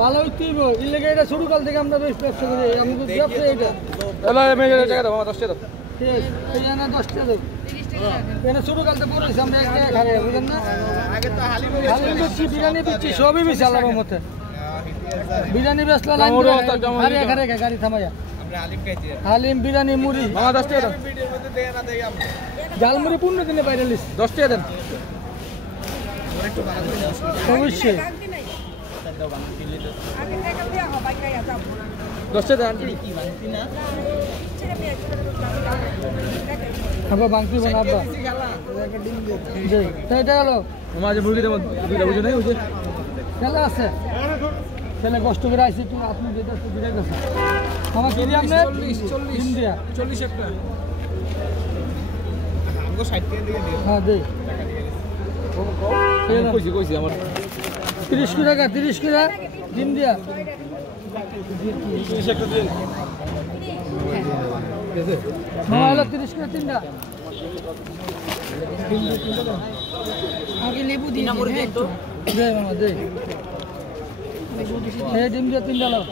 ভালো এটা শুরু কাল থেকে আমরা বেশ ব্যবসা করি শুরু কালতে পড়েছি আমরা বুঝলেন না বিরিয়ানি দিচ্ছি সবই বেশি আল্লাহর মতে বিরিয়ানি বেসলা গাড়ি থামাইয়া হালিম বিরিয়ানি মুড়ি 10 টাকা জালমুড়ি 15 দিনে বাইরে লিস 10 টাকা দেন অবশ্যই 10 টাকা দেন আব্বা বাংতি বানা আব্বা জি এটা হলো মাঝে মুরগি দেব দুইটা বুঝো নাই বুঝে খেলা আছে ছেলে কষ্ট করে আইছে তুই আপনি যেটা বিরাই গেছে আমার কি আপনি 40 ইন্ডিয়া 40 একটা আমগো 60 টাকা দিয়ে দিও হ্যাঁ দেই কইছি আমার 30 টাকা দিন দিয়া 30 একটা দিন কেসে মালা 30 টাকা তিনটা আগে লেবু দিন মুরগি একটু দে মামা দে এই ডিম দিয়া তিনটা লাও